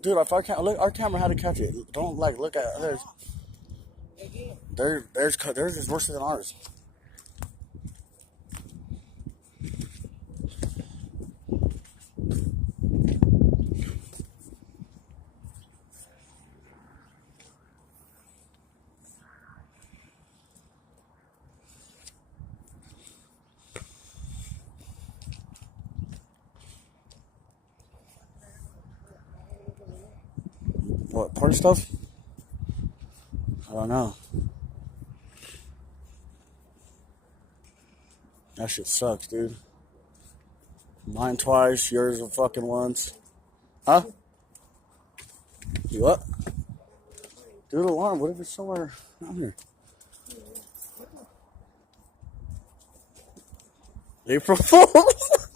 Dude, if our camera had to catch it. Don't look at theirs. Theirs is worse than ours. What, party stuff? I don't know. That shit sucks, dude. Mine twice, yours a fucking once. Huh? You what? Do the alarm. What if it's somewhere out here? April Fools.